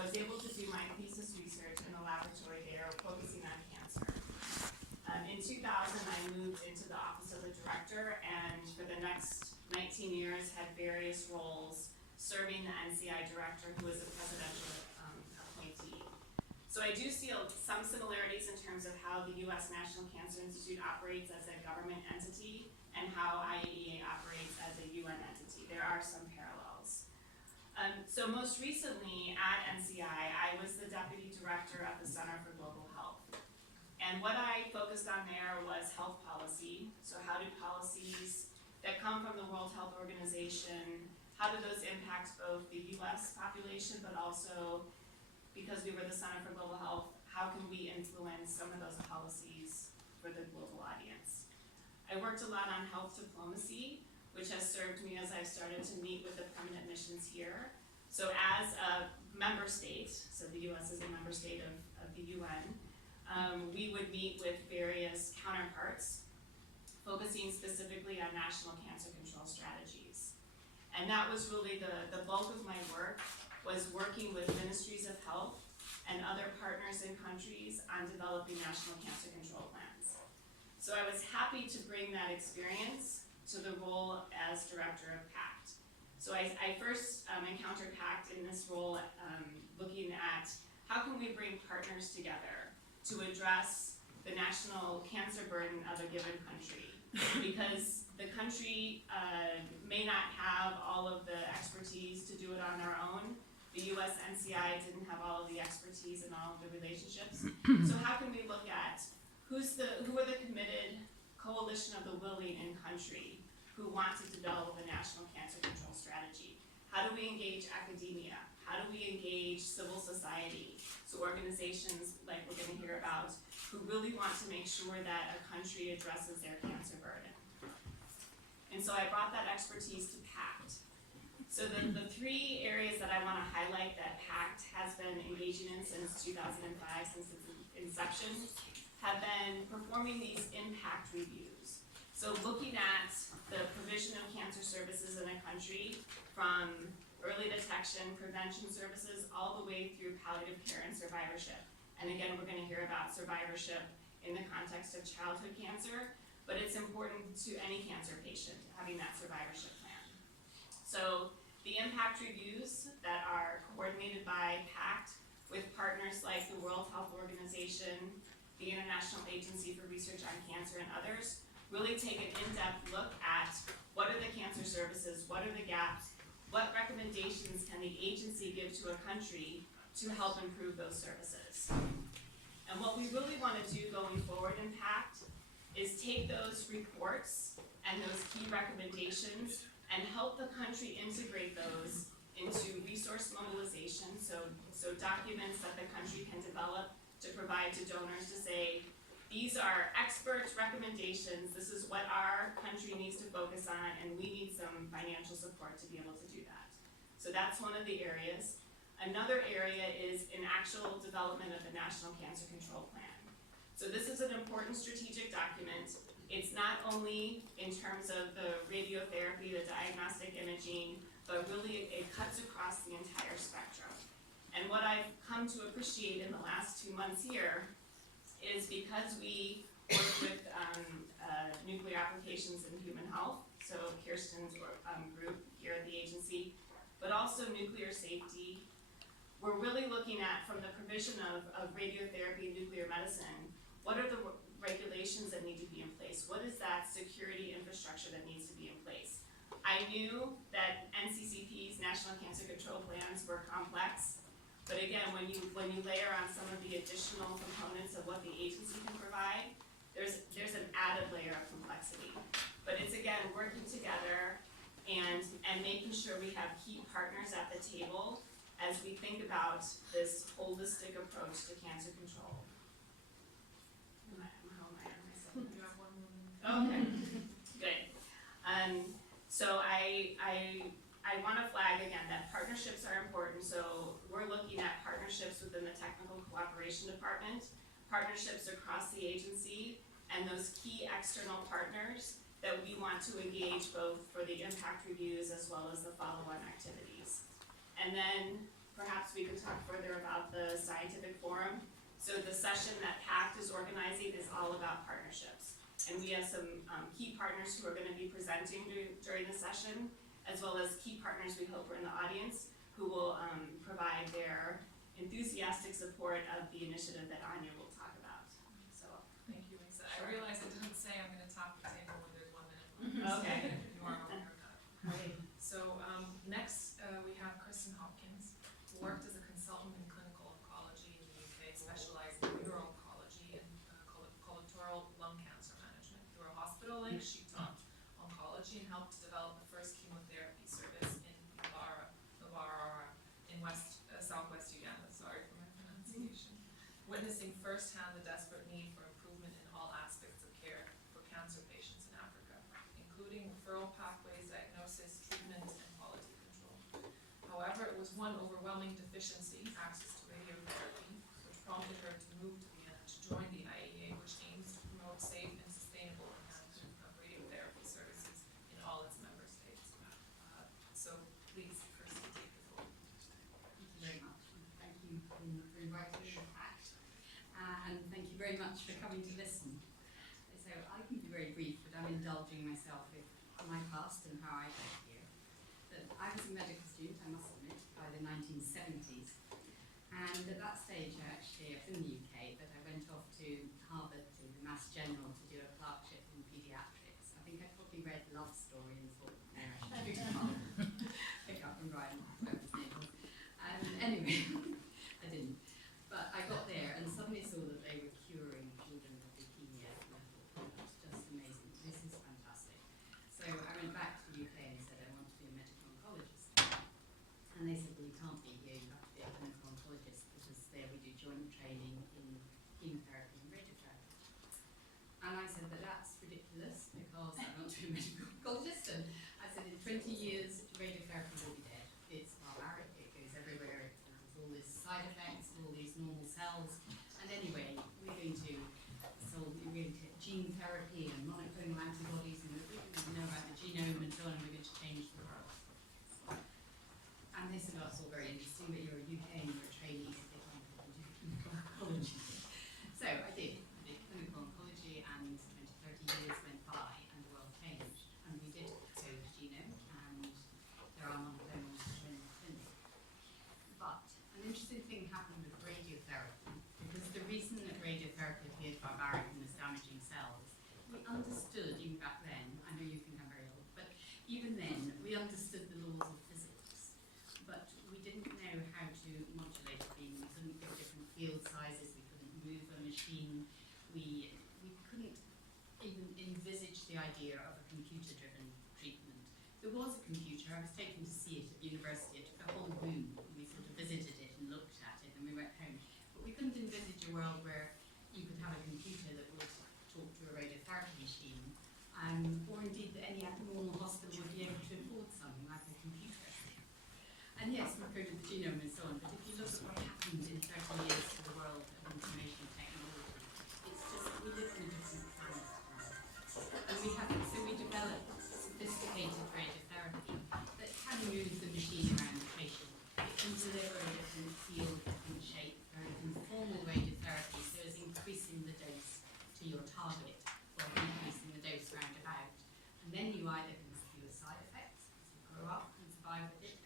So I was able to do my thesis research in the laboratory there, focusing on cancer. In 2000, I moved into the office of the director, and for the next 19 years had various roles serving the NCI director, who was a presidential appointee. So I do see some similarities in terms of how the U.S. National Cancer Institute operates as a government entity and how IAEA operates as a UN entity. There are some parallels. So most recently at NCI, I was the deputy director of the Center for Global Health. And what I focused on there was health policy. So how do policies that come from the World Health Organization, how do those impact both the US population, but also, because we were the Center for Global Health, how can we influence some of those policies for the global audience? I worked a lot on health diplomacy, which has served me as I've started to meet with the permanent missions here. So as a member state, so the US is a member state of the UN, we would meet with various counterparts, focusing specifically on national cancer control strategies. And that was really the bulk of my work, was working with ministries of health and other partners in countries on developing national cancer control plans. So I was happy to bring that experience to the role as director of PACT. So I first encountered PACT in this role, looking at how can we bring partners together to address the national cancer burden of a given country. Because the country may not have all of the expertise to do it on their own. The US NCI didn't have all of the expertise and all of the relationships. So how can we look at who are the committed coalition of the willing in country who want to develop a national cancer control strategy? How do we engage academia? How do we engage civil society? So organizations like we're going to hear about who really want to make sure that a country addresses their cancer burden. And so I brought that expertise to PACT. So the three areas that I want to highlight that PACT has been engaging in since 2005, since its inception, have been performing these impact reviews. So looking at the provision of cancer services in a country, from early detection, prevention services, all the way through palliative care and survivorship. And again, we're going to hear about survivorship in the context of childhood cancer, but it's important to any cancer patient having that survivorship plan. So the impact reviews that are coordinated by PACT with partners like the World Health Organization, the International Agency for Research on Cancer, and others, really take an in-depth look at what are the cancer services, what are the gaps, what recommendations can the agency give to a country to help improve those services. And what we really want to do going forward in PACT is take those reports and those key recommendations and help the country integrate those into resource mobilization, so documents that the country can develop to provide to donors to say, these are expert recommendations, this is what our country needs to focus on, and we need some financial support to be able to do that. So that's one of the areas. Another area is an actual development of the National Cancer Control Plan. So this is an important strategic document. It's not only in terms of the radiotherapy, the diagnostic imaging, but really it cuts across the entire spectrum. And what I've come to appreciate in the last 2 months here is because we work with nuclear applications in human health, so Kirsten's group here at the agency, but also nuclear safety. We're really looking at, from the provision of radiotherapy and nuclear medicine, what are the regulations that need to be in place? What is that security infrastructure that needs to be in place? I knew that NCCP's National Cancer Control Plans were complex, but again, when you layer on some of the additional components of what the agency can provide, there's an added layer of complexity. But it's again working together and making sure we have key partners at the table as we think about this holistic approach to cancer control. How am I on myself? You have 1 minute. Okay, good. So I want to flag again that partnerships are important. So we're looking at partnerships within the Technical Cooperation Department, partnerships across the agency, and those key external partners that we want to engage both for the impact reviews as well as the follow-on activities. And then perhaps we could talk further about the scientific forum. So the session that PACT is organizing is all about partnerships. And we have some key partners who are going to be presenting during the session, as well as key partners we hope are in the audience who will provide their enthusiastic support of the initiative that Anya will talk about. So, thank you, Lisa. Sure. I realize it doesn't say I'm going to talk the table when there's 1 minute left. Okay. You are aware of that. So next we have Kristen Hopkins, who worked as a consultant in clinical oncology in the UK, specializing in uro-oncology and colorectal lung cancer management. Through a hospital link, she taught oncology and helped to develop the first chemotherapy service in Novara in southwest Uganda. Sorry for my pronunciation. Witnessing firsthand the desperate need for improvement in all aspects of care for cancer patients in Africa, including referral pathways, diagnosis, treatment, and quality control. However, it was one overwhelming deficiency, access to radiotherapy, which prompted her to move to Vienna to join the IAEA, which aims to promote safe and sustainable enhancement of radiotherapy services in all its member states. So please, Kirsty, take the floor. Thank you very much. Thank you for inviting me to PACT. And thank you very much for coming to listen. So I can be very brief, but I'm indulging myself with my past and how I got here. But I was a medical student, I must admit, by the 1970s. And at that stage, I was in the UK, but I went off to Harvard, to Mass General, to do a clerkship in paediatrics. I think I probably read Love Story and thought, no, I should do Harvard. I can't remember what his name was. Anyway, I didn't. But I got there and suddenly saw that they were curing children with leukemia. And I thought, oh, that's just amazing. This is fantastic. So I went back to the UK and said, I want to be a medical oncologist. And they said, well, you can't be here, you have to be a clinical oncologist, because there we do joint training in chemotherapy and radiotherapy. And I said, but that's ridiculous, because I want to be a medical oncologist. And I said, in 20 years, radiotherapy will be dead. It's barbaric, it goes everywhere, there's all these side effects, all these normal cells. And anyway, we're going to gene therapy and monoclonal antibodies, and we're going to know about the genome and so on, and we're going to change the world. And they said, oh, it's all very interesting, but you're a UK and you're a trainee, so they can't do clinical oncology. So I did clinical oncology, and 20, 30 years went by, and the world changed. And we did code genome, and there are monoclonals in the clinic. But an interesting thing happened with radiotherapy, because the reason that radiotherapy appeared barbaric and was damaging cells, we understood even back then, I know you think I'm very old, but even then, we understood the laws of physics. But we didn't know how to modulate the beam. We couldn't get different field sizes, we couldn't move a machine, we couldn't even envisage the idea of a computer-driven treatment. There was a computer, I was taken to see it at university, it took a whole room, and we sort of visited it and looked at it, and we went home. But we couldn't envisage a world where you could have a computer that would talk to a radiotherapy machine, or indeed that any normal hospital would be able to afford something like a computer. And yes, we coded the genome and so on, but if you look at what happened in 30 years to the world of information technology, it's just, we live in a different planet now. And so we developed sophisticated radiotherapy that can move the machine around the patient. It can deliver a different feel, different shape, very informal radiotherapy, so it's increasing the dose to your target or decreasing the dose roundabout. And then you either can have fewer side effects, as you grow up and survive with it,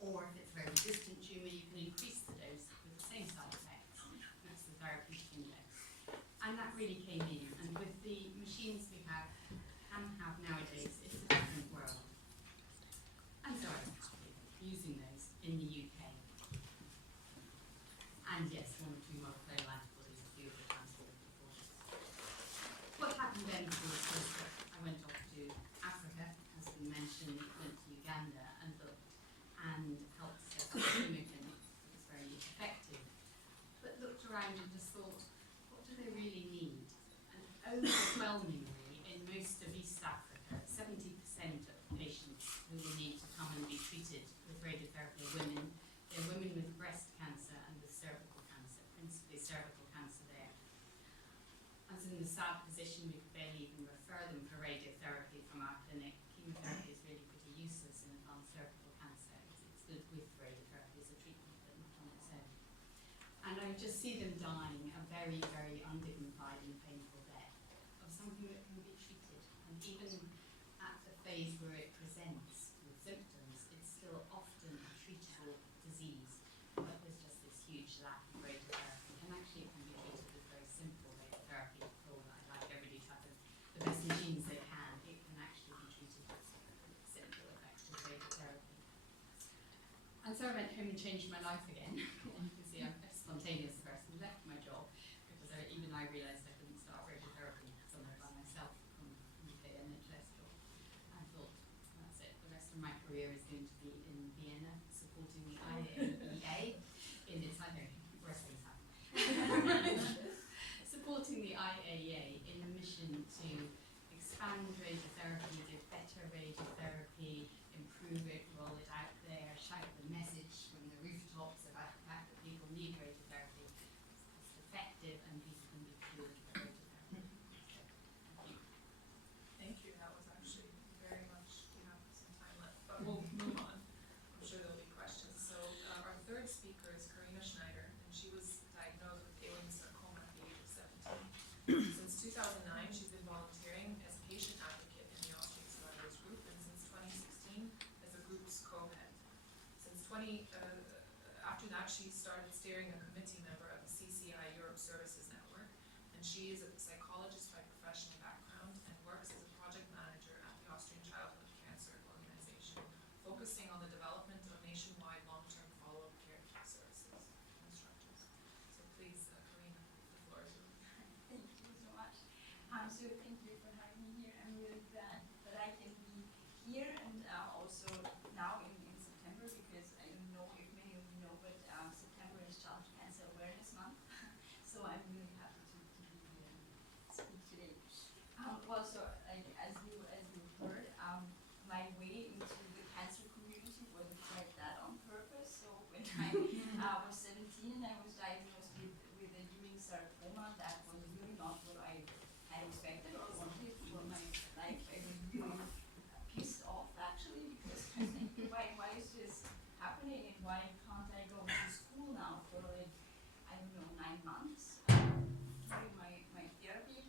or if it's a very resistant tumour, you can increase the dose with the same side effects. That's the therapeutic index. And that really came in. And with the machines we can have nowadays, it's a different world. And so I was happy using those in the UK. And yes, 1 or 2 monoclonal antibodies, a few of the transport before. What happened then was that I went off to Africa, as we mentioned, went to Uganda and looked and helped set up a tumour clinic. It was very effective. But looked around and just thought, what do they really need? And overwhelmingly, in most of East Africa, 70% of patients who will need to come and be treated with radiotherapy are women. They're women with breast cancer and with cervical cancer, principally cervical cancer there. I was in the sad position we could barely even refer them for radiotherapy from our clinic. Chemotherapy is really pretty useless in advanced cervical cancer. It's good with radiotherapy as a treatment, but I just see them dying a very, very undignified and painful death of something that can be treated. And even at the phase where it presents with symptoms, it's still often a treatable disease. But there's just this huge lack of radiotherapy. And actually it can be treated with very simple radiotherapy. So I'd like everybody to have the best machines they can. It can actually be treated with simple, effective radiotherapy. And so I went home and changed my life again. And you can see I'm a spontaneous person, left my job because even I realised I couldn't start radiotherapy somewhere by myself from UK NHS job. I thought, that's it, the rest of my career is going to be in Vienna supporting the IAEA in its, I know, worse things happen. Supporting the IAEA in the mission to expand radiotherapy, give better radiotherapy, improve it, roll it out there, shout the message from the rooftops about the fact that people need radiotherapy. It's cost effective and people can be cured by radiotherapy. Thank you. Thank you, that was actually very much, we have some time left, but we'll move on. I'm sure there'll be questions. So our third speaker is Karina Schneider, and she was diagnosed with Ewing sarcoma at the age of 17. Since 2009, she's been volunteering as a patient advocate in the Austrian Survivors Group, and since 2016 as the group's co-head. After that, she started steering a committee member of the CCI Europe Services Network, and she is a psychologist by professional background and works as a project manager at the Austrian Childhood Cancer Organization, focusing on the development of nationwide long-term follow-up care services and structures. So please, Karina, the floor is yours. Thank you so much. So thank you for having me here. I'm really glad that I can be here and also now in September, because I don't know if many of you know, but September is Child Cancer Awareness Month. So I'm really happy to be here and speak today. Well, so like, as you heard, my way into the cancer community wasn't quite that on purpose. So when I was 17 and I was diagnosed with a Ewing sarcoma, that was really not what I had expected or wanted for my life. I was really pissed off actually, because I was thinking, why is this happening and why can't I go to school now for like, I don't know, 9 months during my therapy.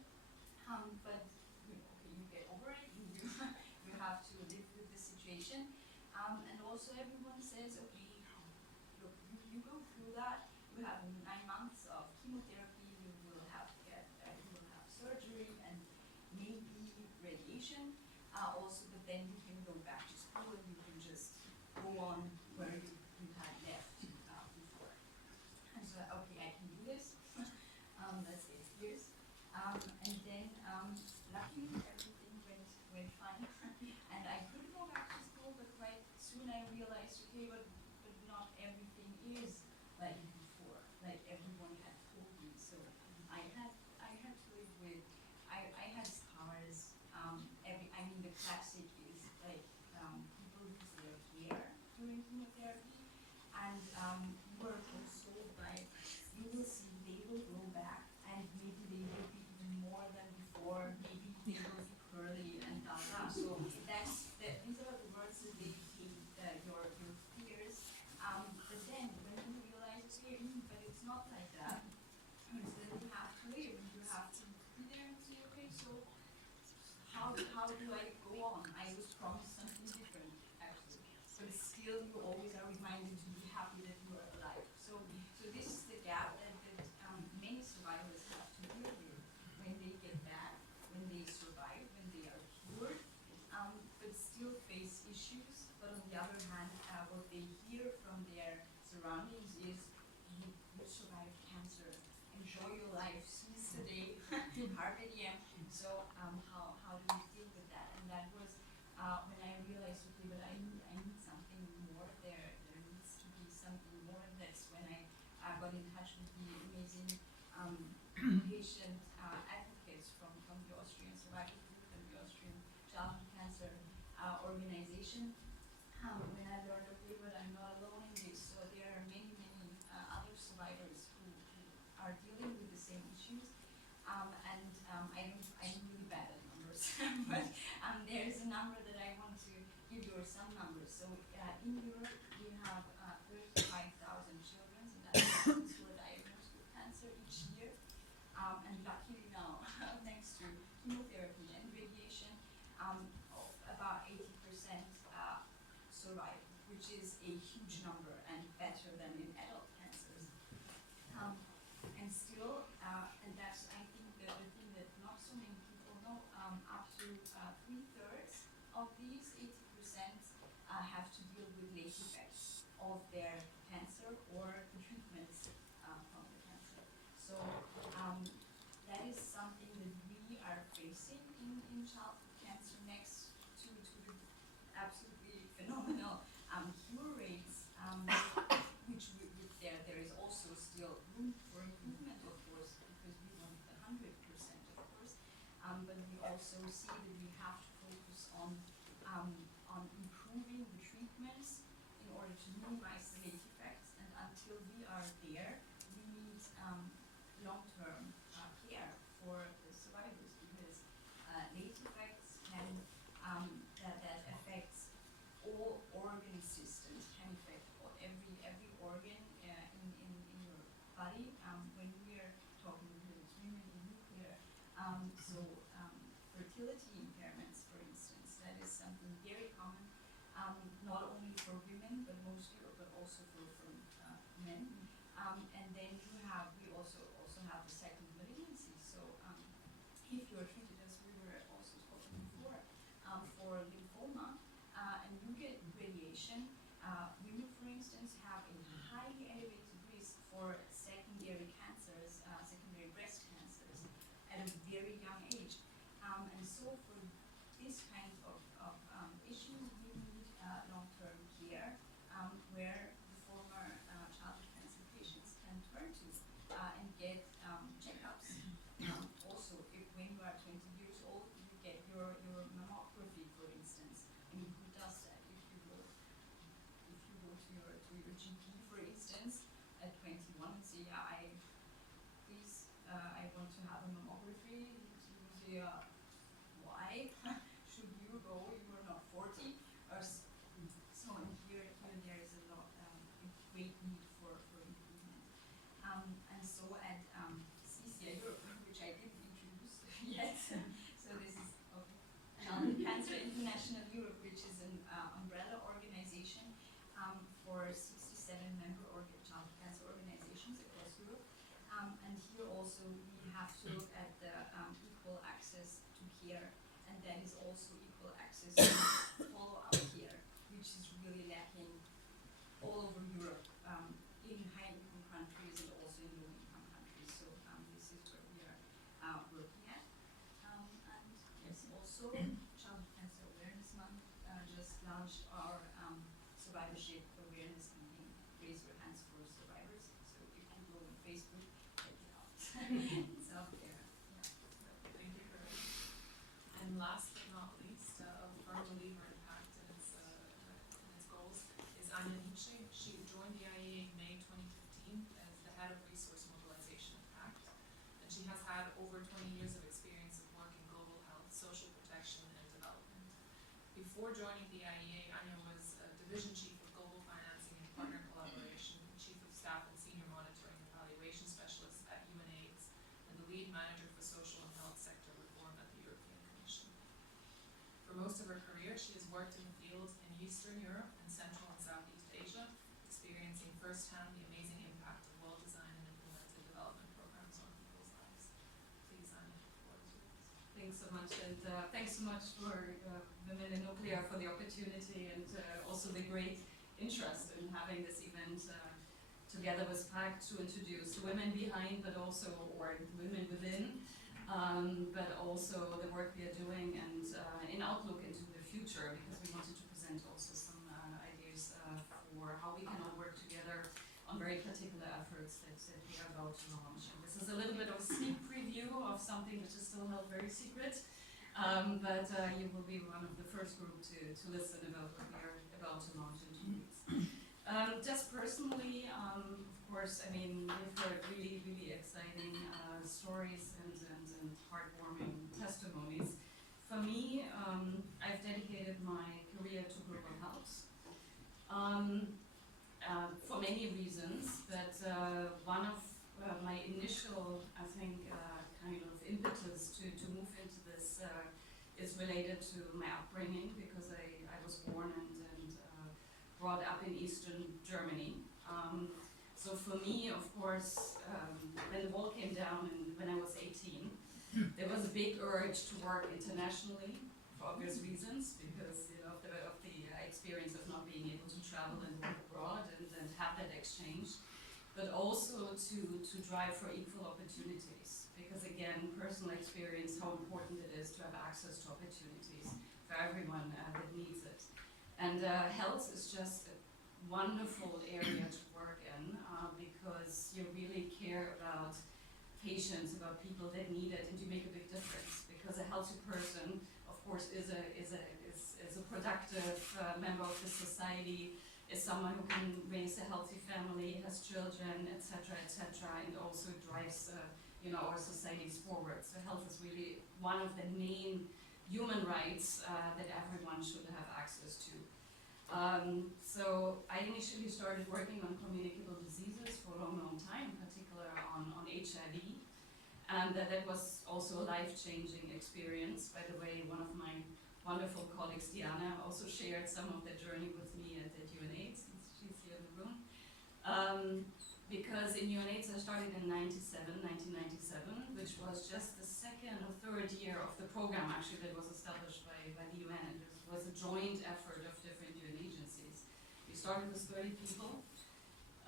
But okay, you get over it, you have to live with the situation. And also everyone says, okay, look, you go through that, you have 9 months of chemotherapy, you will have surgery and maybe radiation. Also, but then you can go back to school and you can just go on where you had left before. And so, okay, I can do this. Let's say it's years. And then, luckily, everything went fine. And I could go back to school, but quite soon I realized, okay, but not everything is like before, like everyone had told me. So I had to live with, I had scars. I mean, the classic is like people lose their hair during chemotherapy, and you were also like, you will see they will grow back, and maybe they will be even more than before. Maybe they will be curly and blah blah. So these are the words that they became your fears. But then when you realize, okay, but it's not like that. You still have to live. You have to be there and say, okay, so how do I go on? I was promised something different, actually. But still, you always are reminded to be happy that you are alive. So this is the gap that many survivors have to deal with when they get back, when they survive, when they are cured, but still face issues. But on the other hand, what they hear from their surroundings is, you survived cancer. Enjoy your life. Seize the day. Carpe diem. So how do we deal with that? And that was when I realized, okay, but I need something more. There needs to be something more. And that's when I got in touch with the amazing patient advocates from the Austrian Survivors Group and the Austrian Childhood Cancer Organization. When I learned, okay, but I'm not alone in this. So there are many other survivors who are dealing with the same issues. I'm really bad at numbers, but there is a number that I want to give you, or some numbers. So in Europe, we have 35,000 children and adolescents who are diagnosed with which is a huge number and better than in adult cancers. And still, and that's I think the thing that not so many people know, up to 2/3 of these 80% have to deal with late effects of their cancer or the treatments from the cancer. So that is something that we are facing in childhood cancer next to the absolutely phenomenal cure rates, which there is also still room for improvement, of course, because we want 100%, of course. But we also see that we have to focus on improving the treatments in order to minimize the late effects. And until we are there, we need long-term care for the survivors, because late effects can that affects all organ systems, can affect every organ in your body. When we are talking with women in nuclear, fertility impairments, for instance, that is something very common, not only for women but also for men. And then we also have the second malignancy. So if you are treated, as we were also talking before, for lymphoma, and you get radiation, women, for instance, have a highly elevated risk for secondary cancers, secondary breast cancers, at a very young age. And so for this kind of issue, we need long-term care, where the former childhood cancer patients can turn to and get checkups. Also, when you are 20 years old, you get your mammography, for instance. I mean, who does that? If you go to your GP, for instance, at 21 and say, I want to have a mammography, you say, why should you go? You are not 40. So here there is a lot, a great need for improvement. And so at CCI Europe, which I didn't introduce yet, so this is Childhood Cancer International Europe, which is an umbrella organization for 67 member childhood cancer organizations across Europe. And here also we have to look at the equal access to care, and that is also equal access to follow-up care, which is really lacking all over Europe, in high-income countries and also in low-income countries. So this is where we are working at. And yes, also Child Cancer Awareness Month just launched our survivorship awareness campaign, Raise Your Hands for Survivors. So if you go on Facebook, check it out. It's out there. Yeah. Thank you for that. And last but not least, a firm believer in PACT and its goals is Anya. She joined the IAEA in May 2015 as the head of resource mobilization at PACT, and she has had over 20 years of experience of work in global health, social protection, and development. Before joining the IAEA, Anya was division chief of global financing and partner collaboration, chief of staff and senior monitoring and evaluation specialist at UNAIDS, and the lead manager for social and health sector reform at the European Commission. For most of her career, she has worked in the field in Eastern Europe and Central and Southeast Asia, experiencing firsthand the amazing impact of well-designed and implemented development programs on people's lives. Please, Anya, the floor is yours. Thanks so much, and thanks so much for Women in Nuclear for the opportunity, and also the great interest in having this event together with PACT to introduce the women behind, but also, or women within, but also the work we are doing, and in outlook into the future, because we wanted to present also some ideas for how we can all work together on very particular efforts that we are about to launch. And this is a little bit of a sneak preview of something which is still held very secret, but you will be one of the first group to listen about what we are about to launch in 2 weeks. Just personally, of course, I mean, we've heard really, really exciting stories and heartwarming testimonies. For me, I've dedicated my career to global health. For many reasons, but one of my initial, I think, kind of impetus to move into this is related to my upbringing, because I was born and brought up in Eastern Germany. So for me, of course, when the wall came down and when I was 18, there was a big urge to work internationally for obvious reasons, because of the experience of not being able to travel and work abroad and have that exchange, but also to drive for equal opportunities, because again, personal experience, how important it is to have access to opportunities for everyone that needs it. And health is just a wonderful area to work in, because you really care about patients, about people that need it, and you make a big difference, because a healthy person, of course, is a productive member of the society, is someone who can raise a healthy family, has children, etc., and also drives our societies forward. So health is really one of the main human rights that everyone should have access to. So I initially started working on communicable diseases for a long time, in particular on HIV, and that was also a life-changing experience. By the way, one of my wonderful colleagues, Diana, also shared some of the journey with me at UNAIDS, since she's here in the room. Because in UNAIDS I started in 1997, which was just the second or third year of the program actually that was established by the UN. It was a joint effort of different UN agencies. We started with 30 people,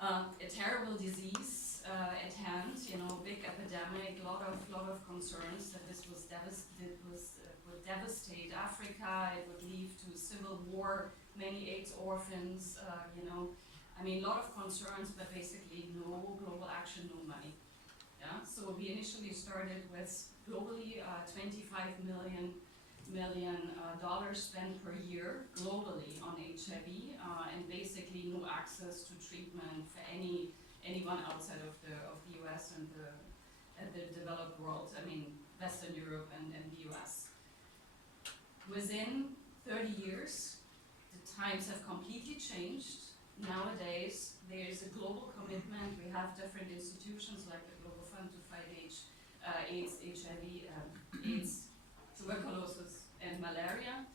a terrible disease at hand, big epidemic, lot of concerns that this would devastate Africa, it would lead to civil war, many AIDS orphans, a lot of concerns, but basically no global action, no money. Yeah. So we initially started with globally $25 million spent per year globally on HIV, and basically no access to treatment for anyone outside of the US and the developed world. Western Europe and the US. Within 30 years, the times have completely changed. Nowadays, there is a global commitment. We have different institutions like the Global Fund to fight AIDS, HIV, AIDS, tuberculosis, and malaria.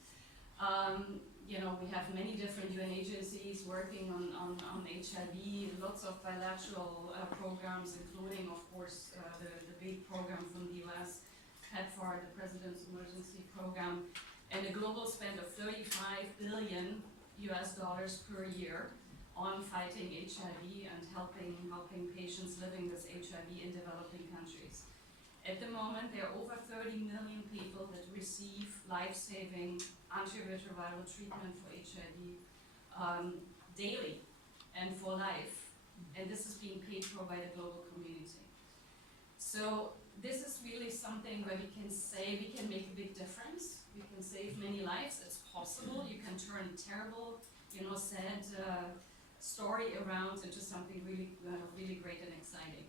We have many different UN agencies working on HIV, lots of bilateral programs, including, of course, the big program from the US, PEPFAR, the President's Emergency Program, and a global spend of $35 billion per year on fighting HIV and helping patients living with HIV in developing countries. At the moment, there are over 30 million people that receive life-saving antiretroviral treatment for HIV daily and for life, and this is being paid for by the global community. So this is really something where we can say we can make a big difference. We can save many lives. It's possible. You can turn a terrible, sad story around into something really, really great and exciting.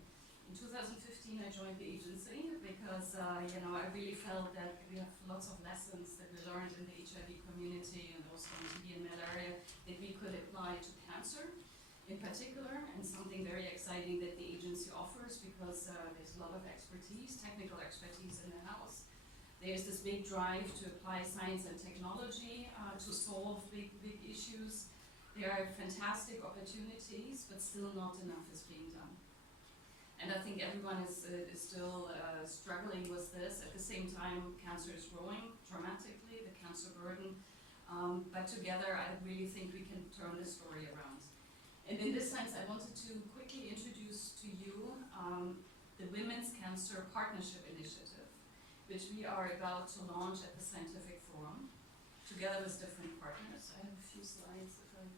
In 2015, I joined the agency because, I really felt that we have lots of lessons that we learned in the HIV community and also in TB and malaria that we could apply to cancer in particular, and something very exciting that the agency offers because there's a lot of expertise, technical expertise in the house. There's this big drive to apply science and technology to solve big issues. There are fantastic opportunities, but still not enough is being done. And I think everyone is still struggling with this. At the same time, cancer is growing dramatically, the cancer burden. But together, I really think we can turn the story around. And in this sense, I wanted to quickly introduce to you the Women's Cancer Partnership Initiative, which we are about to launch at the Scientific Forum, together with different partners. I have a few slides if I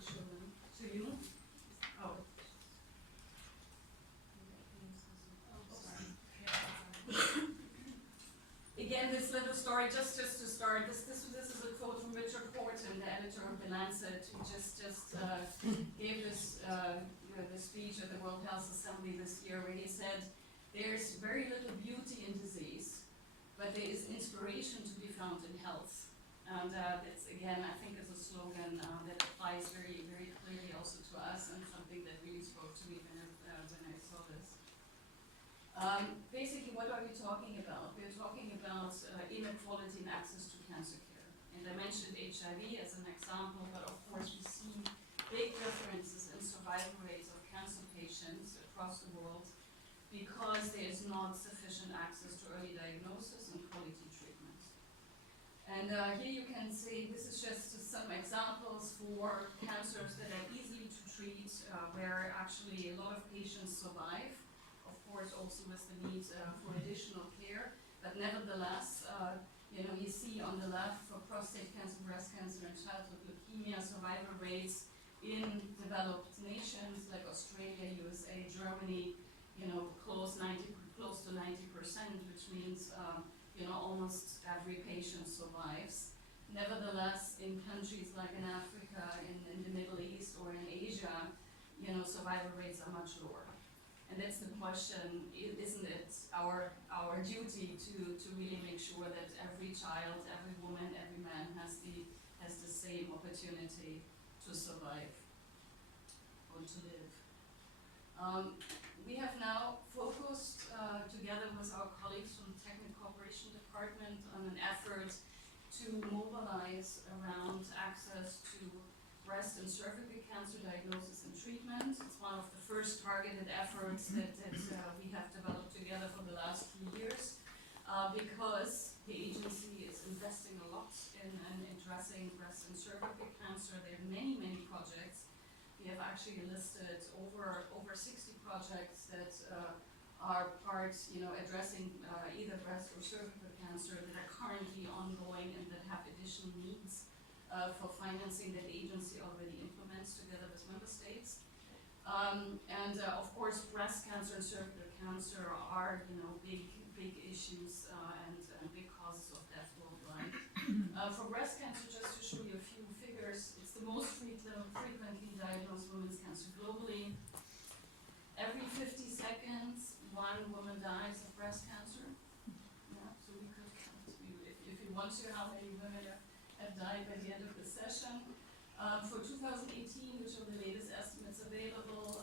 show them to you. Oh. Again, this little story, just to start, this is a quote from Richard Horton, the editor of The Lancet, who just gave this the speech at the World Health Assembly this year, where he said, "There's very little beauty in disease, but there is inspiration to be found in health." And it's, again, I think it's a slogan that applies very, very clearly also to us, and something that really spoke to me when I saw this. Basically, what are we talking about? We're talking about inequality in access to cancer care. And I mentioned HIV as an example, but of course we see big differences in survival rates of cancer patients across the world because there is not sufficient access to early diagnosis and quality treatment. And here you can see, this is just some examples for cancers that are easy to treat, where actually a lot of patients survive, of course also with the need for additional care, but nevertheless, you see on the left for prostate cancer, breast cancer, and childhood leukemia, survival rates in developed nations like Australia, USA, Germany, close to 90%, which means almost every patient survives. Nevertheless, in countries like in Africa, in the Middle East, or in Asia, survival rates are much lower. And that's the question, isn't it our duty to really make sure that every child, every woman, every man has the same opportunity to survive or to live. We have now focused together with our colleagues from the Technical Cooperation Department on an effort to mobilize around access to breast and cervical cancer diagnosis and treatment. It's one of the first targeted efforts that we have developed together for the last few years because the agency is investing a lot in addressing breast and cervical cancer. There are many, many projects. We have actually listed over 60 projects that are parts, addressing either breast or cervical cancer that are currently ongoing and that have additional needs for financing that the agency already implements together with member states. Of course, breast cancer and cervical cancer are, big issues and big causes of death worldwide. For breast cancer, just to show you a few figures, it's the most frequently diagnosed women's cancer globally. Every 50 seconds, one woman dies of breast cancer. Yeah, so we could count, if you want to, how many women have died by the end of the session. For 2018, which are the latest estimates available,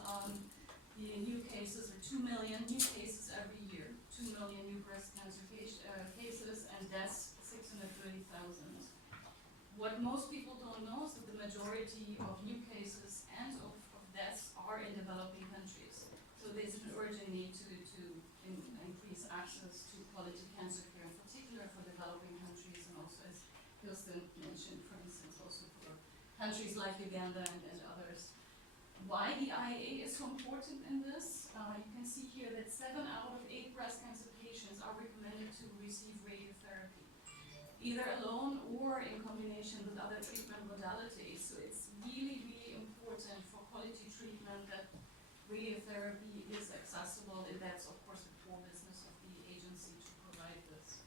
the new cases are 2 million new cases every year, 2 million new breast cancer cases, and deaths 630,000. What most people don't know is that the majority of new cases and of deaths are in developing countries. So there's an urgent need to increase access to quality cancer care, in particular for developing countries, and also, as Kirsten mentioned, for instance, also for countries like Uganda and others. Why the IAEA is so important in this? You can see here that 7 out of 8 breast cancer patients are recommended to receive radiotherapy, either alone or in combination with other treatment modalities. So it's really, really important for quality treatment that radiotherapy is accessible, and that's of course the core business of the agency to provide this.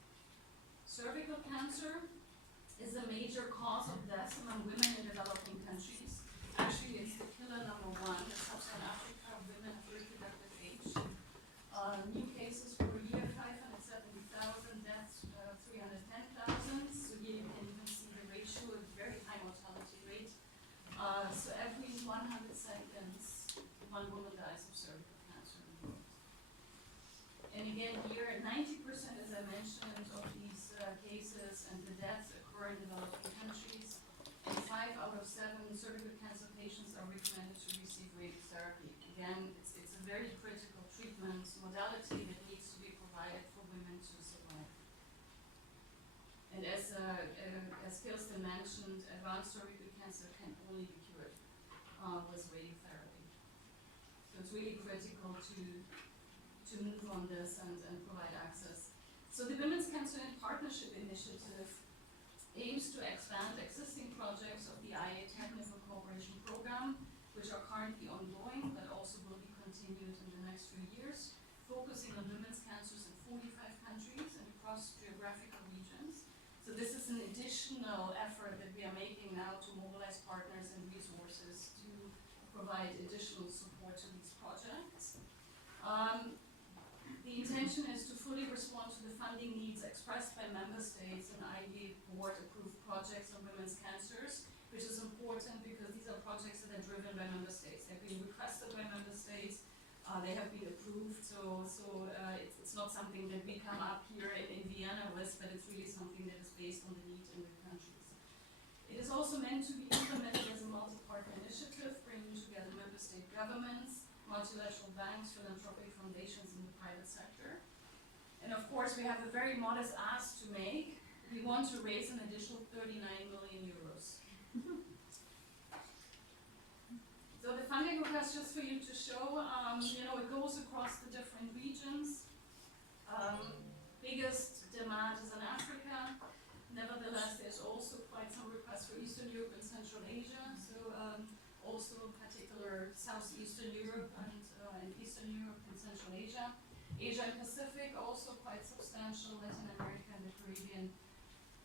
Cervical cancer is a major cause of death among women in developing countries. Actually, it's the killer number 1 in sub-Saharan Africa, women of reproductive age. New cases per year, 570,000, deaths 310,000. So here you can even see the ratio, a very high mortality rate. So every 100 seconds, one woman dies of cervical cancer in the world. And again here, 90%, as I mentioned, of these cases and the deaths occur in developing countries. And 5 out of 7 cervical cancer patients are recommended to receive radiotherapy. Again, it's a very critical treatment modality that needs to be provided for women to survive. And as Kirsten mentioned, advanced cervical cancer can only be cured with radiotherapy. So it's really critical to move on this and provide access. So the Women's Cancer in Partnership Initiative aims to expand existing projects of the IAEA Technical Cooperation Program, which are currently ongoing, but also will be continued in the next few years, focusing on women's cancers in 45 countries and across geographical regions. So this is an additional effort that we are making now to mobilize partners and resources to provide additional support to these projects. The intention is to fully respond to the funding needs expressed by member states and IAEA board-approved projects on women's cancers, which is important because these are projects that are driven by member states. They've been requested by member states, they have been approved, so it's not something that we come up here in Vienna with, but it's really something that is based on the need in the countries. It is also meant to be implemented as a multi-partner initiative multilateral banks, philanthropic foundations, and the private sector. And of course, we have a very modest ask to make. We want to raise an additional 39 million euros. So the funding request, just for you to show, it goes across the different regions. Biggest demand is in Africa. Nevertheless, there's also quite some requests for Eastern Europe and Central Asia. So also in particular Southeastern Europe and Eastern Europe and Central Asia. Asia and Pacific also quite substantial, Latin America and the Caribbean.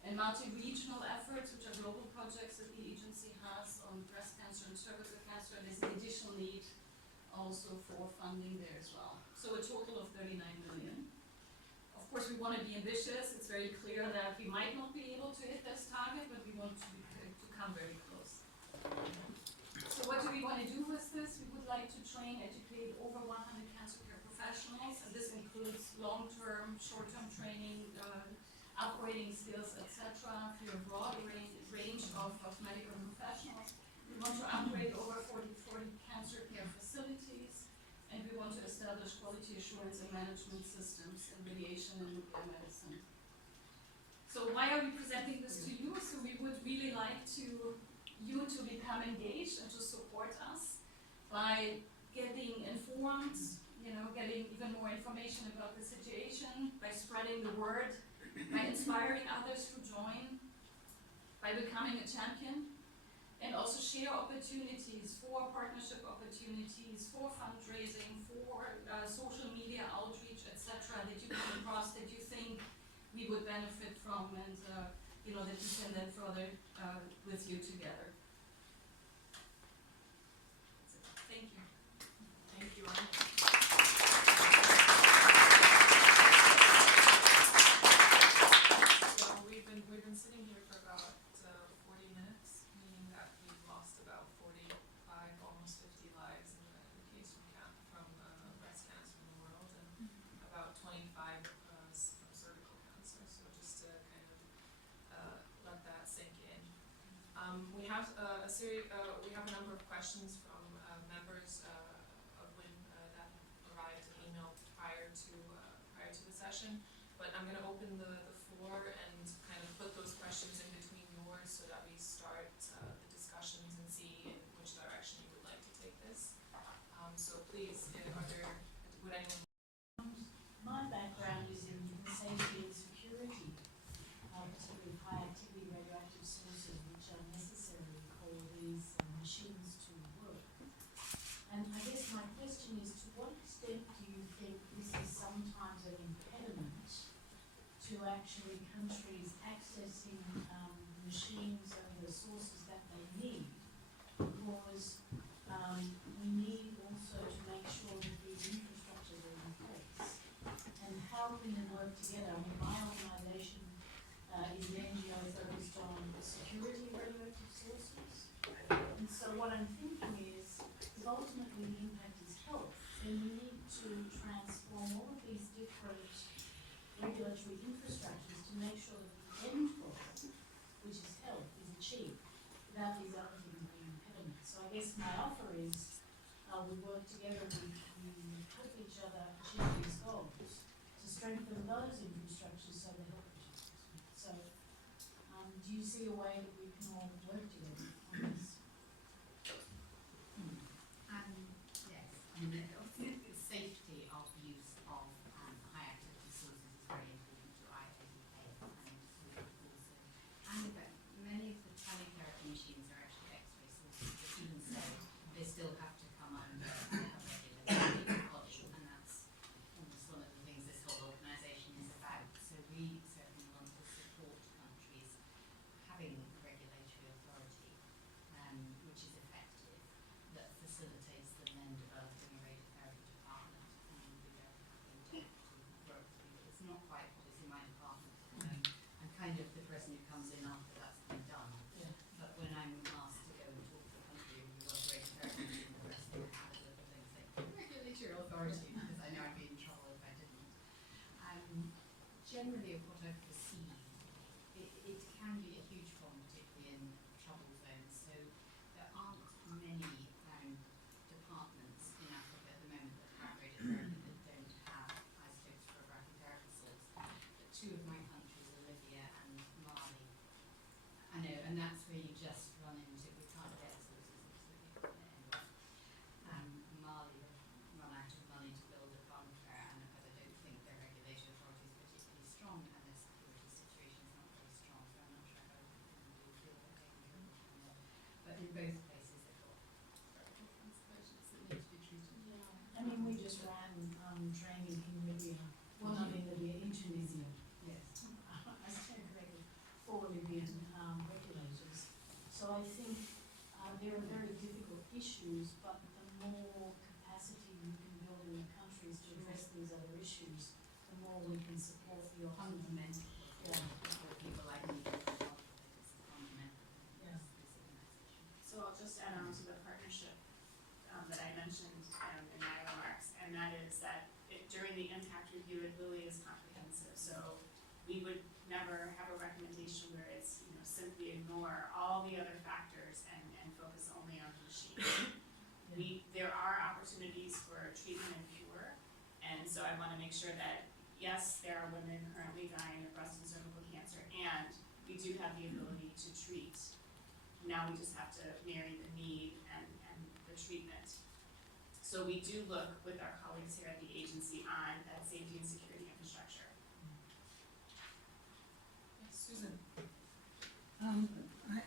And multi-regional efforts, which are global projects that the agency has on breast cancer and cervical cancer. There's an additional need also for funding there as well. So a total of 39 million. Of course, we want to be ambitious. It's very clear that we might not be able to hit this target, but we want to come very close. So what do we want to do with this? We would like to train, educate over 100 cancer care professionals, and this includes long-term, short-term training, operating skills, etc. for a broad range of medical professionals. We want to upgrade over 40 cancer care facilities, and we want to establish quality assurance and management systems in radiation and nuclear medicine. So why are we presenting this to you? So we would really like you to become engaged and to support us by getting informed, getting even more information about the situation, by spreading the word, by inspiring others to join, by becoming a champion, and also share opportunities for partnership opportunities, for fundraising, for social media outreach, etc. that you come across that you think we would benefit from, and that we can then further with you together. Thank you. Thank you. We've been sitting here for about 40 minutes, meaning that we've lost about 45, almost 50 lives in the case from breast cancer in the world, and about 25 from cervical cancer. So just to kind of let that sink in. We have we have a number of questions from members of WiN that arrived in email prior to the session, but I'm going to open the floor and kind of put those questions in between yours so that we start the discussions and see in which direction you would like to take this. So please, would anyone? My background is in safety and security, particularly high activity radioactive sources which are necessary for these machines to work. And I guess my question is, to what extent do you think this is sometimes an impediment to actually countries accessing machines and the sources that they need? Because we need also to make sure that these infrastructures are in place. And how can they work together? I mean, my organisation is an NGO focused on security of radioactive sources. And so what I'm thinking is, if ultimately the impact is health, then we need to transform all of these different regulatory infrastructures to make sure that the end goal, which is health, is achieved without these other things being impediments. So I guess my offer is we work together, we help each other achieve these goals to strengthen those infrastructures so they help each other. So do you see a way that we can all work together on this? Yes, I mean, the safety of use of high activity sources is very important to IAEA and many of the teletherapy machines are actually X-ray sources, but even so, they still have to come under a regulatory body, and that's almost one of the things this whole organisation is about. So we certainly want to support countries having a regulatory authority which is effective, that facilitates them then developing a radiotherapy department, and we'd be very happy to work with you. It's not quite what is in my department. I'm kind of the person who comes in after that's been done. Yeah. But when I'm asked to go and talk to a country who was radiotherapy machine, the rest of them have a little thing saying, regulatory authority, because I know I'd be in trouble if I didn't. Generally, of what I've perceived, it can be a huge problem, particularly in trouble zones. So there aren't many departments in Africa at the how we can support the optimum. Fundamental. Yeah. For people like me, it's fundamental. Yeah. This organisation. So I'll just add on to the partnership that I mentioned in my remarks, and that is that during the impact review, it really is comprehensive. So we would never have a recommendation where it's, simply ignore all the other factors and focus only on the machine. There are opportunities for treatment and cure, and so I want to make sure that, yes, there are women currently dying of breast and cervical cancer, and we do have the ability to treat. Now we just have to marry the need and the treatment. So we do look with our colleagues here at the agency on that safety and security infrastructure. Yes, Susan.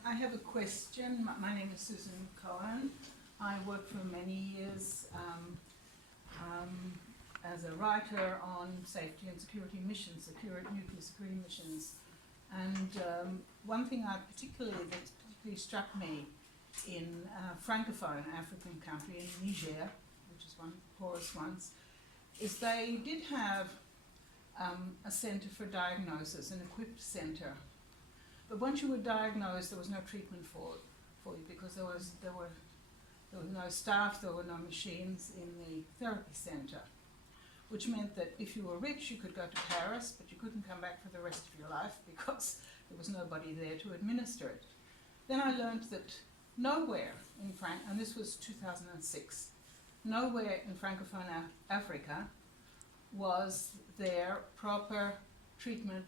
I have a question. My name is Susan Cohen. I worked for many years as a writer on safety and security missions, nuclear security missions. And one thing that particularly struck me in Francophone African country, in Niger, which is one of the poorest ones, is they did have a centre for diagnosis, an equipped centre. But once you were diagnosed, there was no treatment for you because there was no staff, there were no machines in the therapy centre, which meant that if you were rich, you could go to Paris, but you couldn't come back for the rest of your life because there was nobody there to administer it. Then I learned that nowhere in and this was 2006, nowhere in Francophone Africa was there proper treatment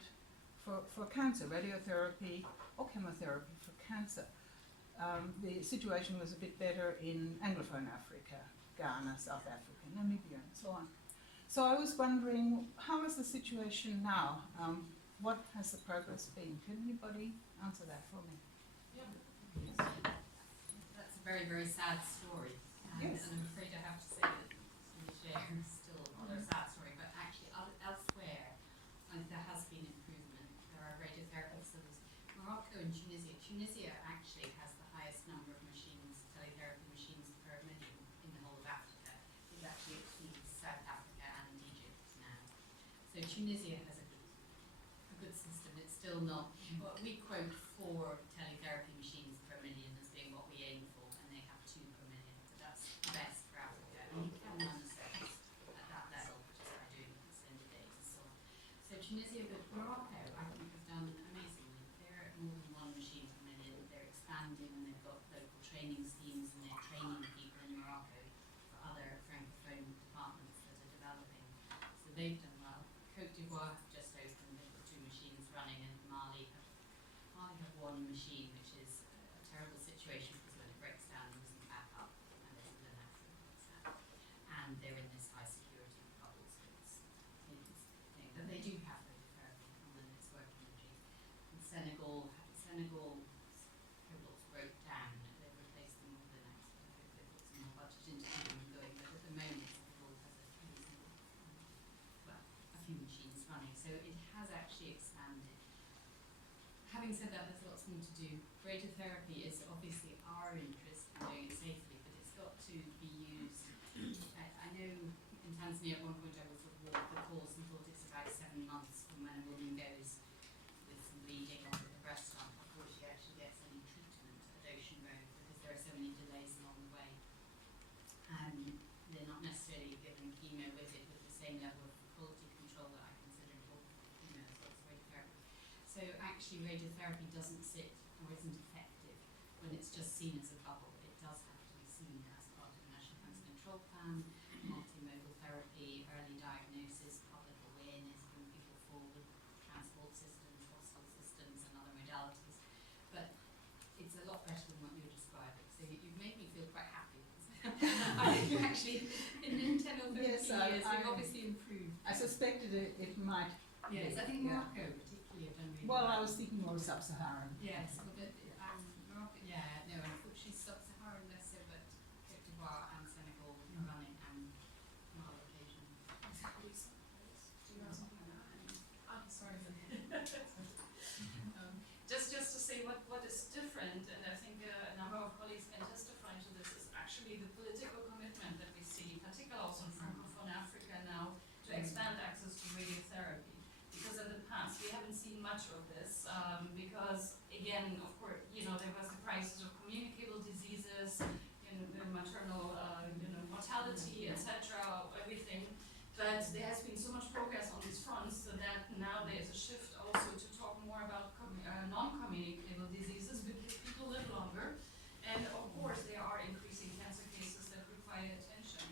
for cancer, radiotherapy or chemotherapy for cancer. The situation was a bit better in Anglophone Africa, Ghana, South Africa, Namibia, and so on. So I was wondering, how is the situation now? What has the progress been? Can anybody answer that for me? Yeah. That's a very, very sad story. Yes. And I'm afraid I have to say that Niger is still another sad story, but actually elsewhere there has been improvement. There are radiotherapy facilities. Morocco and Tunisia. Tunisia actually has the highest number of machines, teletherapy machines per million in the whole of Africa. It actually exceeds South Africa and Egypt now. So Tunisia has a good system. It's still not, but we quote 4 teletherapy machines per million as being what we aim for, and they have 2 per million. So that's the best for Africa. And you can run a service at that level just by doing extended days and so on. So Tunisia, but Morocco, I think, have done amazingly. They're at more than 1 machine per million. They're expanding, and they've got local training schemes, and they're training people in Morocco for other francophone departments that are developing. So they've done well. Côte d'Ivoire have just opened. They've got 2 machines running, and Mali have 1 machine, which is a terrible situation because when it breaks down, it doesn't back up, and this is a natural breakdown. And they're in this high security bubble, so it's thing. But they do have radiotherapy, and then it's working regime. In Senegal's cables broke down, they replaced them with the next. I hope they put some more budget into keeping them going, but at the moment Senegal has a few machines running, so it has actually expanded. Having said that, there's lots more to do. Radiotherapy is obviously our interest in doing it safely, but it's got to be used. I know in Tanzania at one point I was sort of walked the course and thought it's about 7 months from when a woman goes with some bleeding or with a breast lump before she actually gets any treatment at Ocean Road, because there are so many delays along the way. And they're not necessarily given chemo with it with the same level of quality control that I consider important for chemo as well as radiotherapy. So actually radiotherapy doesn't sit or isn't effective when it's just seen as a bubble. It does have to be seen as part of the National Cancer Control Plan, multimodal therapy, early diagnosis, public awareness, bring people forward, transport systems, hospital systems and other modalities. But it's a lot better than what you're describing. So you've made me feel quite happy. I think actually in 10 or 15 Yes, years we've obviously improved. I suspected it might. Yes, I think Yeah. Morocco particularly have done really Well, I well. was thinking more sub-Saharan. Yes, but Morocco, yeah, no, unfortunately sub-Saharan less so, but Côte d'Ivoire and Senegal are running, and Mali occasionally. Sorry. Just to say what is different, and I think a number of colleagues can testify to this, is actually the political commitment that we see, particularly also in Francophone Africa now, to expand access to radiotherapy. mortality, etc., everything. But there has been so much progress on these fronts so that now there is a shift also to talk more about non-communicable diseases because people live longer. And of course, there are increasing cancer cases that require attention.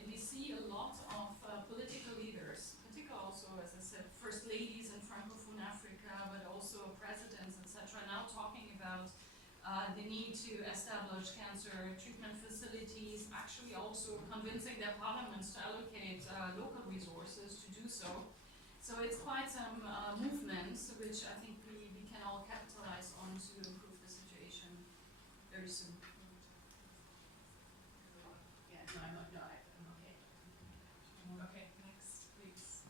And we see a lot of political leaders, particularly also, as I said, first ladies in Francophone Africa, but also presidents, etc., now talking about the need to establish cancer treatment facilities, actually also convincing their parliaments to allocate local resources to do so. So it's quite some movements which I think we can all capitalize on to improve the situation very soon. Yeah, I'm okay. Okay, next, please.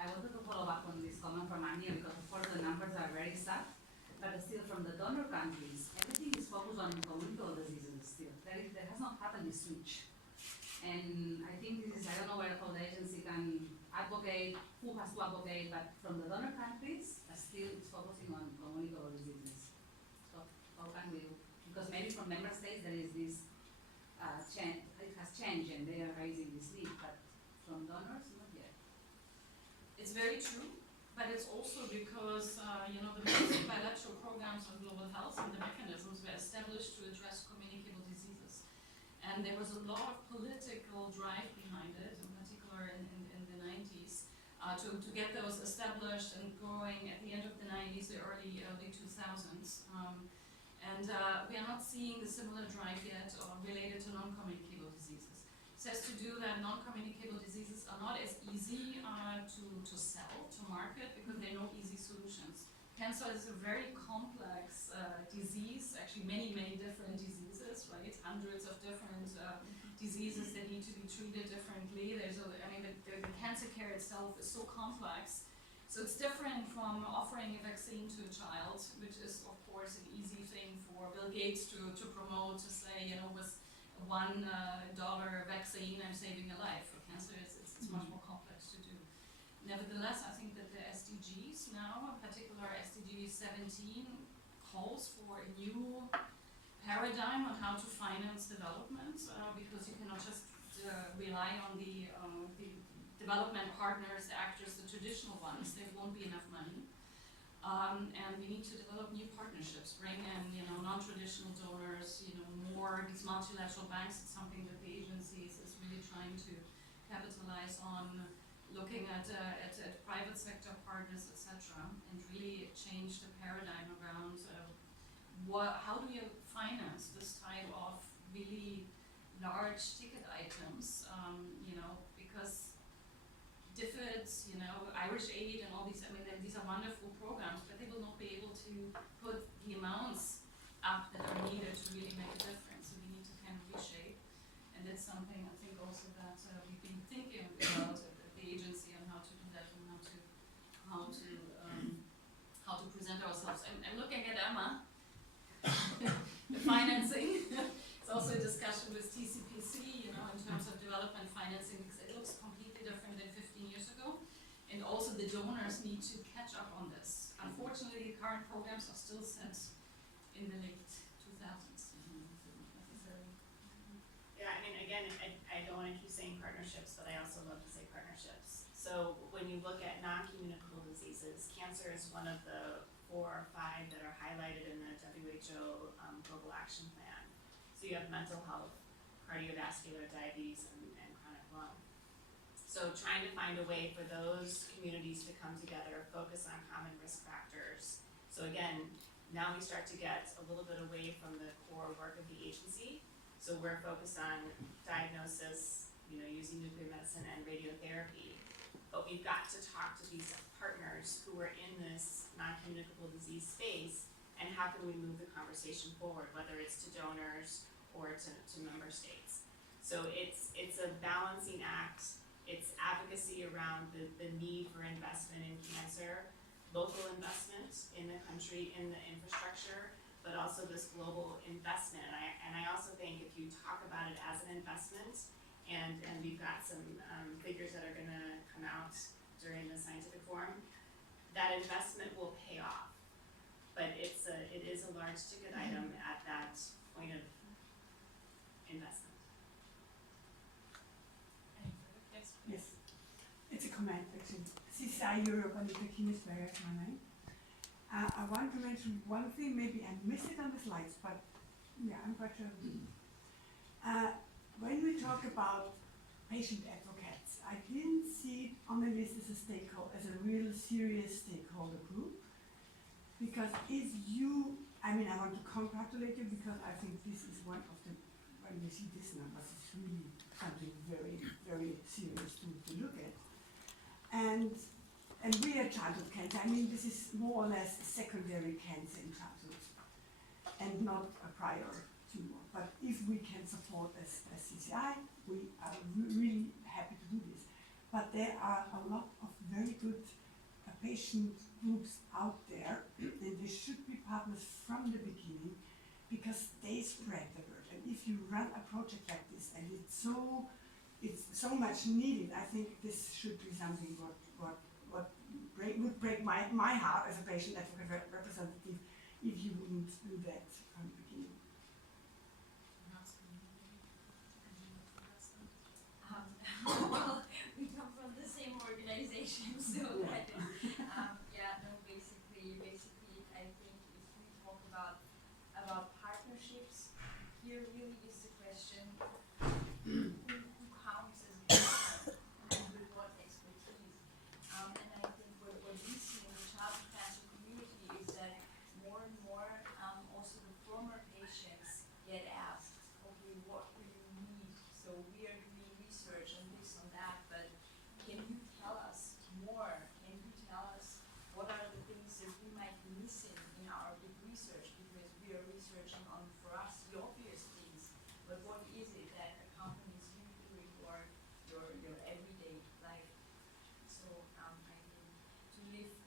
I wanted to follow up on this comment from Anya because of course the numbers are very sad, but still from the donor countries, everything is focused on communicable diseases still. There has not happened this switch. And I think this is, I don't know how the agency can advocate, who has to advocate, but from the donor countries, still it's focusing on communicable diseases. So how can we, because maybe from member states there is this change, it has changed and they are raising this lead, but from donors, not yet. It's very true, but it's also because the bilateral programs on global health and the mechanisms were established to address communicable diseases. And there was a lot of political drive behind it, in particular in the 90s, to get those established and growing at the end of the 90s, the early 2000s. We are not seeing the similar drive yet related to non-communicable diseases. It has to do that non-communicable diseases are not as easy to sell, to market, because there are no easy solutions. Cancer is a very complex disease, actually many different diseases, right? Hundreds of different diseases that need to be treated differently. The cancer care itself is so complex. So it's different from offering a vaccine to a child, which is of course an easy thing for Bill Gates to promote, to say, with $1 vaccine, I'm saving a life. For cancer, it's much more complex to do. Nevertheless, I think that the SDGs now, in particular SDG 17, calls for a new paradigm on how to finance development, because you cannot just rely on the development partners, the actors, the traditional ones. There won't be enough money. And we need to develop new partnerships, bring in non-traditional donors, more these multilateral banks. It's something that the agency is really trying to capitalize on, looking at private sector partners, etc., and really change the paradigm around how do you finance this type of really large ticket items, because DFIDs, Irish Aid and all these, these are wonderful programs, but they will not be able to put the amounts up that are needed to really make a difference. So we need to kind of reshape, and that's something I think also that we've been thinking about at the agency on how to do that and how to present ourselves. I'm looking at Emma. The financing. It's also a discussion with TCPC, in terms of development financing, because it looks completely different than 15 years ago. And also the donors need to catch up on this. Unfortunately, the current programs are still set in the late 2000s. Yeah, again, I don't want to keep saying partnerships, but I also love to say partnerships. So when you look at non-communicable diseases, cancer is one of the 4 or 5 that are highlighted in the WHO Global Action Plan. So you have mental health, cardiovascular, diabetes, and chronic lung. So trying to find a way for those communities to come together, focus on common risk factors. So again, now we start to get a little bit away from the core work of the agency. So we're focused on diagnosis, using nuclear medicine and radiotherapy. But we've got to talk to these partners who are in this non-communicable disease space, and how can we move the conversation forward, whether it's to donors or to member states. So it's a balancing act. It's advocacy around the need for investment in cancer, local investment in the country, in the infrastructure, but also this global investment. And I also think if you talk about it as an investment, and we've got some figures that are going to come out during the scientific forum, that investment will pay off. But it is a large ticket item at that point of investment. comment actually. CCI Europe and Dr. Kinesberger is my name. I want to mention one thing, maybe I missed it on the slides, but yeah, I'm quite sure. When we talk about patient advocates, I didn't see it on the list as a stakeholder, as a real serious stakeholder group. Because if you, I mean, I want to congratulate you because I think this is one of the, when you see these numbers, it's really something very, very serious to look at. And we are childhood cancer. I mean, this is more or less secondary cancer in childhood and not a prior tumor. But if we can support as CCI, we are really happy to do this. But there are a lot of very good patient groups out there, and they should be partners from the beginning because they spread the word. And if you run a project like this, and it's so much needed, I think this should be something would break my heart as a patient advocate representative if you wouldn't do that from the beginning. Well, we come from the same organization, so that is, yeah, no, basically, I think if we talk about partnerships, here really is the question, who counts as a partner and with what expertise? And I think what we see in the child cancer community is that more and more, also the former patients get asked, okay, what do you need? So we are doing research on this, on that, but can you tell us more? Can you tell us what are the things that we might be missing in our big research? Because we are researching on, for us, the obvious things, but what is it that accompanies you doing your everyday life? So I think to lift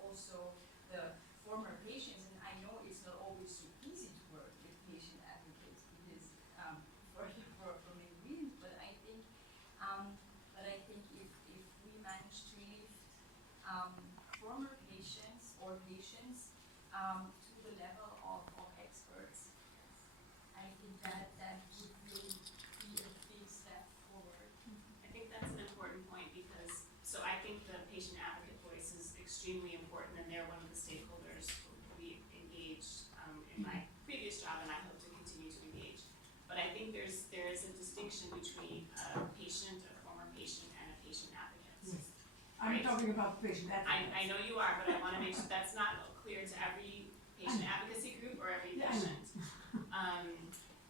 also the former patients, and I know it's not always so easy to work with patient advocates because for many reasons, but I think if we manage to lift former patients or patients to the level of experts, I think that would really be a big step forward. I think that's an important point because, so I think the patient advocate voice is extremely important and they're one of the stakeholders who we engaged in my previous job and I hope to continue to engage. But I think there is a distinction between a patient, a former patient, and a patient advocate. Yes. I'm talking about patient advocates. I know you are, but I want to make sure that's not clear to every patient advocacy group or every patient.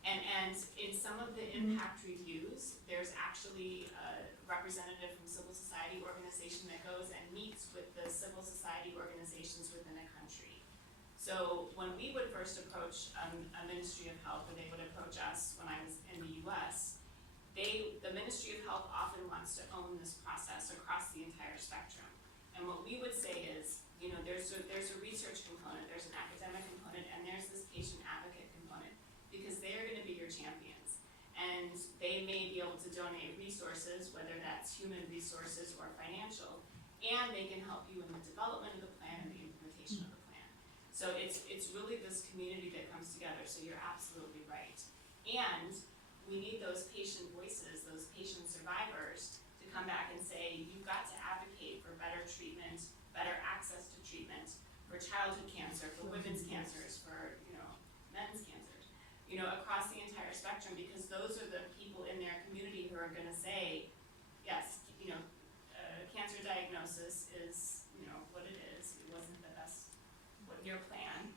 And in some of the impact reviews, there's actually a representative from civil society organization that goes and meets with the civil society organizations within a country. So when we would first approach a Ministry of Health, or they would approach us when I was in the US, the Ministry of Health often wants to own this process across the entire spectrum. And what we would say is, you know, there's a research component, there's an academic component, and there's this patient advocate component, because they are going to be your champions. And they may be able to donate resources, whether that's human resources or financial, and they can help you in the development of the plan and the implementation of the plan. So it's really this community that comes together, so you're absolutely right. And we need those patient voices, those patient survivors, to come back and say, you've got to advocate for better treatment, better access to treatment, for childhood cancer, for women's cancers, for, you know, men's cancers, you know, across the entire spectrum, because those are the people in their community who are going to say, yes, you know, cancer diagnosis is, you know, what it is. It wasn't the best, your plan.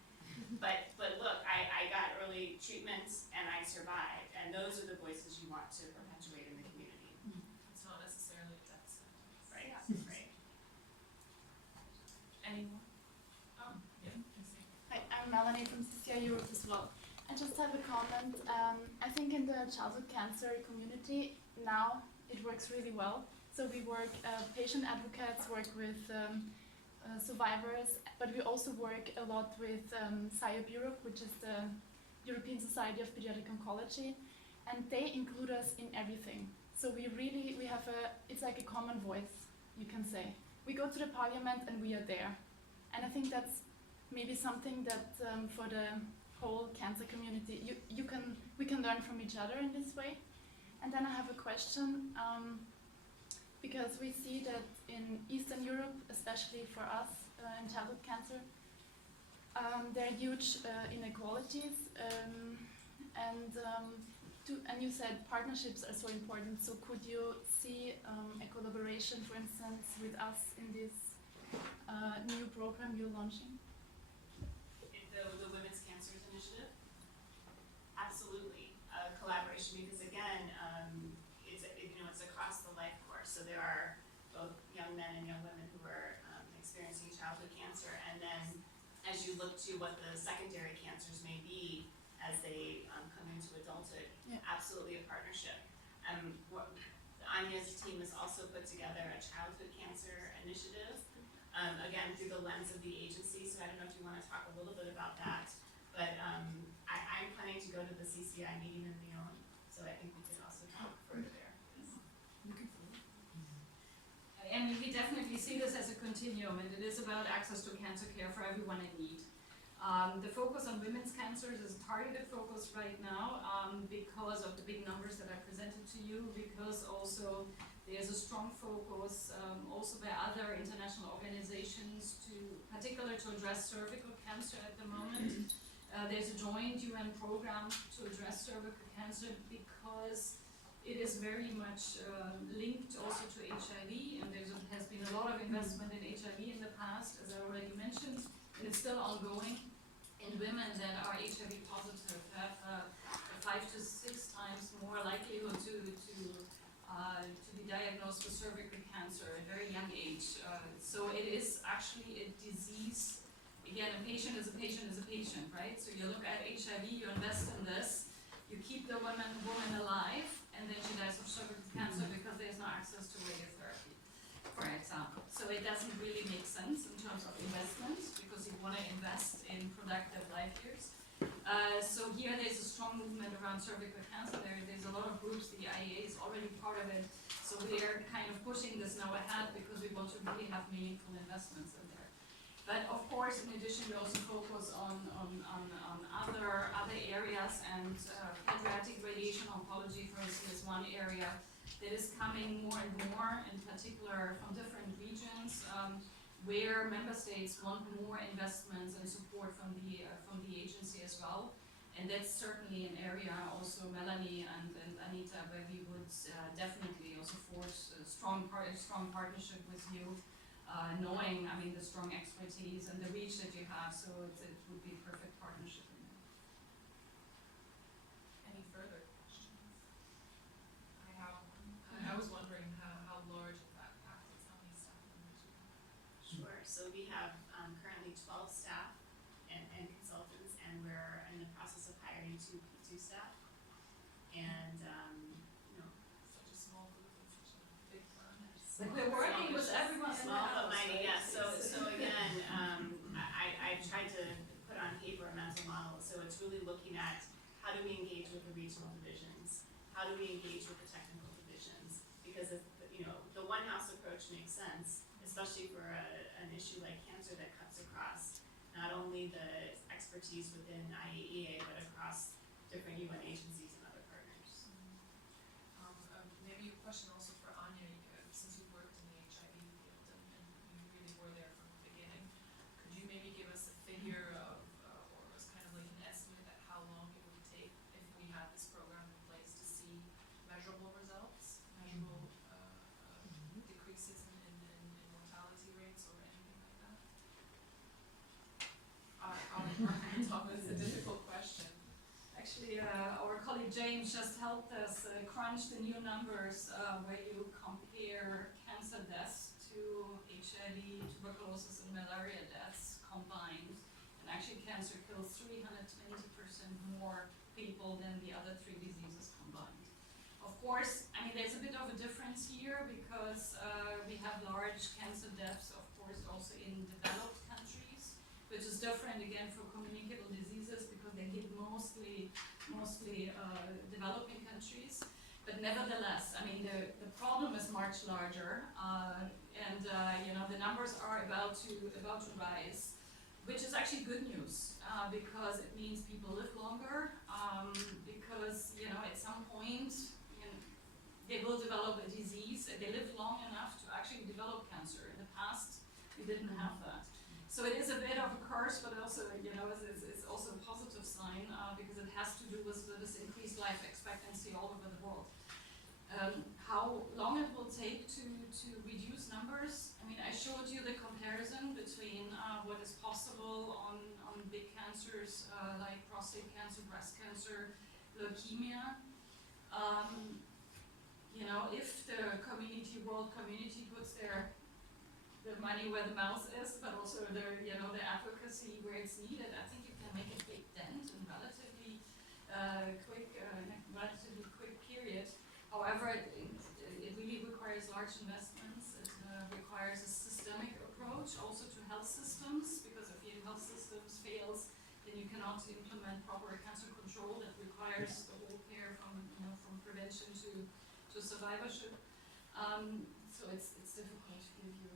But look, I got early treatment and I survived, and those are the voices you want to perpetuate in the community. It's not necessarily a death sentence. Right, Yeah. right. Anyone? Oh, yeah. Hi, I'm Melanie from CCI Europe as well. I just have a comment. I think in the childhood cancer community now it works really well. So we work, patient advocates work with survivors, but we also work a lot with SIOP Europe, which is the European Society of Pediatric Oncology, and they include us in everything. So we have it's like a common voice, you can say. We go to the parliament and we are there. And I think that's maybe something that for the whole cancer community, we can learn from each other in this way. And then I have a question, because we see that in Eastern Europe, especially for us in childhood cancer, there are huge inequalities, and you said partnerships are so important. So could you see a collaboration, for instance, with us in this new program you're launching? The Women's Cancers Initiative? Absolutely, collaboration, because again, it's across the life course. So there are both young men and young women who are experiencing childhood cancer, and then as you look to what the secondary cancers may be as they come into adulthood, Yeah. absolutely a partnership. Anya's team has also put together a childhood cancer initiative, again through the lens of the agency. So I don't know if you want to talk a little bit about that, but I'm planning to go to the CCI meeting in Lyon, so I think we could also talk further there. Looking forward. And we definitely see this as a continuum, and it is about access to cancer care for everyone in need. The focus on women's cancers is a targeted focus right now because of the big numbers that I presented to you, because also there's a strong focus also by other international organizations particularly to address cervical cancer at the moment. There's a joint UN program to address cervical cancer because it is very much linked also to HIV, and there has been a lot of investment in HIV in the past, as I already mentioned, and it's still ongoing. And women that are HIV positive have 5 to 6 times more likelihood to be diagnosed with cervical cancer at a very young age. So it is actually a disease. Again, a patient is a patient is a patient, right? So you look at HIV, you invest in this, you keep the woman alive, and then she dies of cervical cancer because there's no access to radiotherapy, for example. So it doesn't really make sense in terms of investment, because you want to invest in productive life years. So here there's a strong movement around cervical cancer. There's a lot of groups, the IAEA is already part of it. So we are kind of pushing this now ahead because we want to really have meaningful investments in there. But of course, in addition, we also focus on other areas, and pediatric radiation oncology, for instance, is one area that is coming more and more, in particular from different regions, where member states want more investments and support from the agency as well. And that's certainly an area also, Melanie and Anita, where we would definitely also forge a strong partnership with you, knowing, the strong expertise and the reach that you have, so it would be a perfect partnership. Any further questions? I have one. I was wondering how large is that practice, how many staff members you have? Sure. So we have currently 12 staff and consultants, and we're in the process of hiring 2 P2 staff. And Such a small group and such a big firm. But we're working with everyone in the small but house, mighty, right? yes. So again, I tried to put on paper a mental model. So it's really looking at how do we engage with the regional divisions, how do we engage with the technical divisions, because the one house approach makes sense, especially for an issue like cancer that cuts across not only the expertise within IAEA, but across different UN agencies and other partners. Maybe a question also for Anya, since you worked in the HIV field and you really were there from the beginning. Could you maybe give us a figure of, or as kind of like an estimate at how long it would take if we had this program in place to see measurable results, measurable decreases in mortality rates or anything like that? Thomas, it's a difficult question. Actually, our colleague James just helped us crunch the new numbers where you compare cancer deaths to HIV, tuberculosis, and malaria deaths combined. And actually, cancer kills 320% more people than the other 3 diseases combined. Of course, there's a bit of a difference here because we have large cancer deaths, of course, also in developed countries, which is different again for communicable diseases because they hit mostly developing countries. But nevertheless, the problem is much larger, and the numbers are about to rise, which is actually good news because it means people live longer. Because at some point they will develop a disease say they live long enough to actually develop cancer. In the past, we didn't have that. So it is a bit of a curse, but also, it's also a positive sign because it has to do with this increased life expectancy all over the world. How long it will take to reduce numbers? I mean, I showed you the comparison between what is possible on big cancers like prostate cancer, breast cancer, leukemia. If the world community puts the money where the mouth is, but also the advocacy where it's needed, I think you can make a big dent in relatively quick period. However, it really requires large investments. It requires a systemic approach also to health systems, because if your health systems fails, then you cannot implement proper cancer control. That requires the whole care from prevention to survivorship. So it's difficult to give you.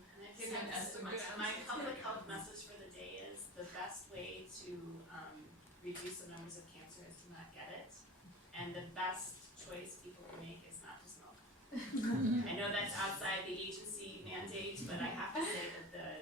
My public health message for the day is the best way to reduce the numbers of cancer is to not get it, and the best choice people can make is not to smoke. I know that's outside the agency mandate, but I have to say that